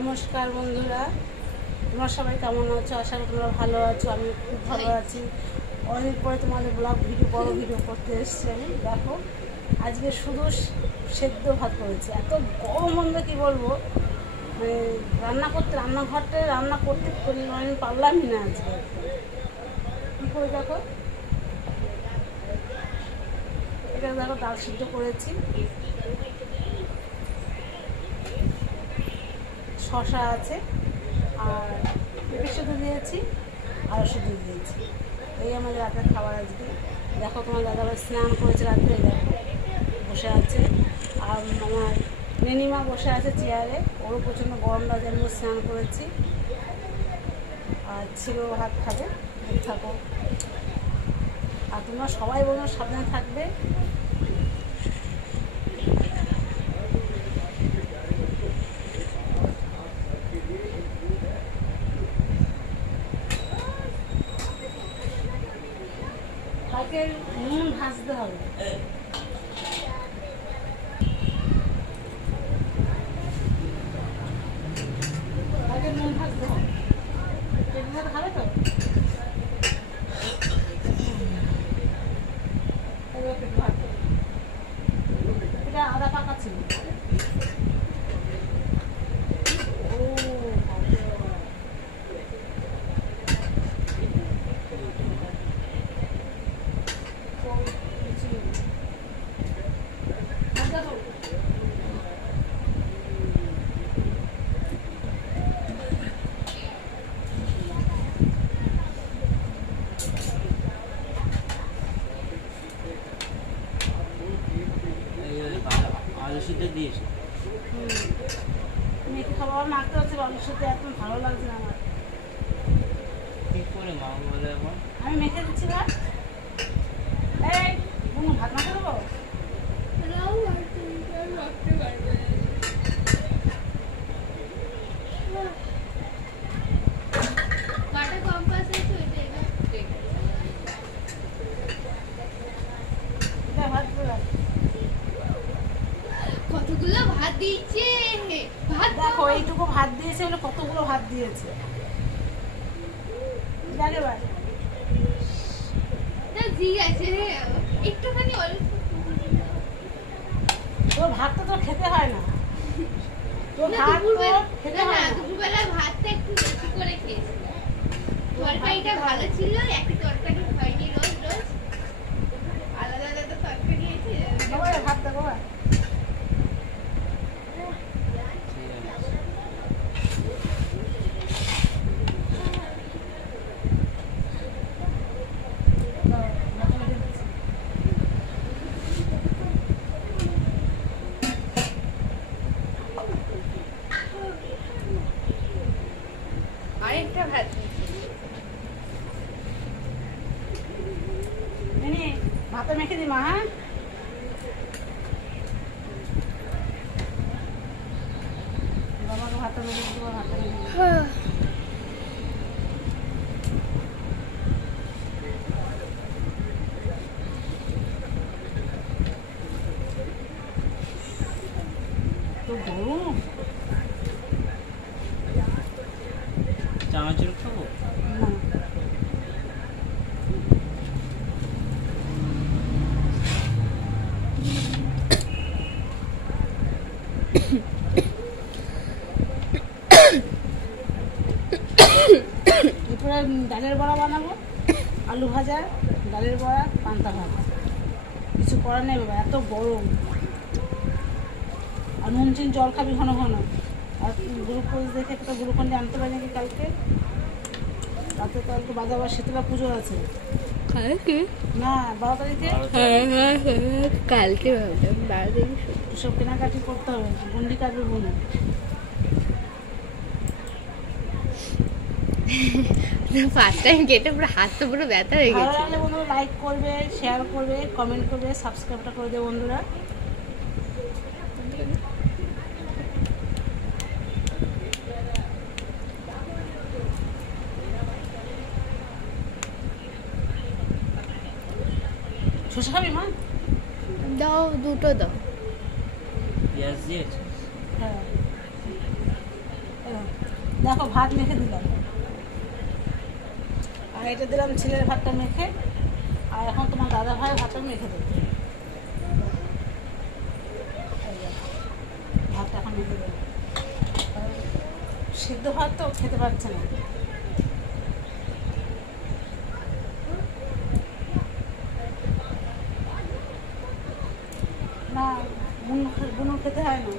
নমস্কার বন্ধুরা, তোমরা সবাই কেমন আছো? আশা করি তোমরা ভালো আছো। আমি খুব ভালো আছি। অনেক পরে তোমাদের ব্লগ ভিডিও, বড় ভিডিও করতে এসেছি। আমি দেখো, আজকে শুধু সেদ্ধ ভাত করেছি। এত গরম মধ্যে কী বলবো, মানে রান্নাঘরটা রান্না করতে আমি পারলামই না আজকে। কী করে দেখো, এটা দেখো ডাল সিদ্ধ করেছি, শশা আছে, আর পেঁপে শুধু দিয়েছি, আর শুধু দিয়েছি। এই আমাদের রাতের খাবার আজকে। দেখো, তোমার দাদাভাই স্নান করেছে রাত্রে, দেখো বসে আছে। আর আমার নেনিমা বসে আছে চেয়ারে, ওরও প্রচণ্ড গরম লাগে, আমিও স্নান করেছি। আর ছেলেও ভাত খাবে, থাকো। আর তোমরা সবাই বলো সাবধানে থাকবে। কালকে নুন ভাজতে হবে। কালকে নুন ভাজতে হবে, খাবে তো? এটা আদা পাকা ছিল। আলু সিদ্ধ দিয়েছি। মেয়েকে খাবার মাখতে হচ্ছে, আলুর সাথে একদম ভালো লাগছে না আমার। কি করে মা বলে এখন? আমি মেখে দিচ্ছি ভাত। এই বুনু, ভাত মাখে দেবো? কতগুলো ভাত দিয়েছে, ভাত দেখো এইটুকু ভাত দিয়েছে বলে কতগুলো ভাত দিয়েছে। ঠিক আছে, একটুখানি অল্প। তোর ভাতটা তো খেতে হয় না, তোর ভাত তো খেতে হয় না। দুপুরবেলা ভাতটা একটু বেশি করে খেয়েছি। তরকারিটা ভালো ছিল, একই তরকারি হয়নি রোজ রোজ, আলাদা আলাদা তরকারি আছে। ভাত দেবো। আরেকটা ভাত ভাতে মেখে দি মা। হ্যাঁ, বাবাকে ভাতটা মেখে দিব, ভাতটা মেখে দিব। তো গরম, চানাচুর খাবো। না এরপরে ডালের বড়া বানাবো, আলু ভাজা, ডালের বড়া, পান্তা ভাত। কিছু করার নেই বাবা, এত গরম। আর নুন চিন জল খাবি ঘন ঘন। আর গ্লুকোজ দেখে একটা গ্লুকন্ডি আনতে পারি নাকি কালকে রাতে। কালকে বাজাবার শীতলা পুজো আছে না, 12 তারিখে। কালকে সব কেনাকাটি করতে হবে, গুন্ডি কাটবে বোনে। ফার্স্ট টাইম কেটে পুরো হাত তো পুরো ব্যথা হয়ে ভালো গেছে। লাগলে বন্ধুরা লাইক করবে, শেয়ার করবে, কমেন্ট করবে, সাবস্ক্রাইবটা করে দেবে বন্ধুরা। শসা খাবি মা? দাও, দুটো দাও। পেঁয়াজ দিয়েছে। হ্যাঁ, দেখো ভাত মেখে দিলাম, আর এটা দিলাম ছেলের ভাতটা মেখে, আর এখন তোমার দাদা ভাই ভাতটা মেখে দেবে। এই দেখো, ভাতটা এখন মেখে দেবে। সিদ্ধ ভাত তো খেতে পারছে না। না, বুনো খেতে হয় না।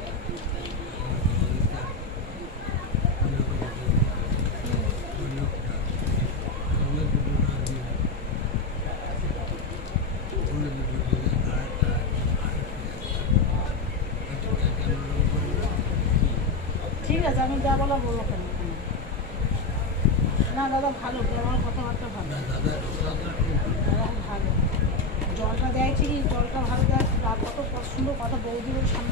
ঠিক আছে, আমি যা বলা বলবো কেন? না দাদা ভালো, আমার কথাবার্তা ভালো, দাদা ভালো। জলটা দেয় ঠিকই, জলটা ভালো দেয়, কত সুন্দর কথা বৌদির সম্মান।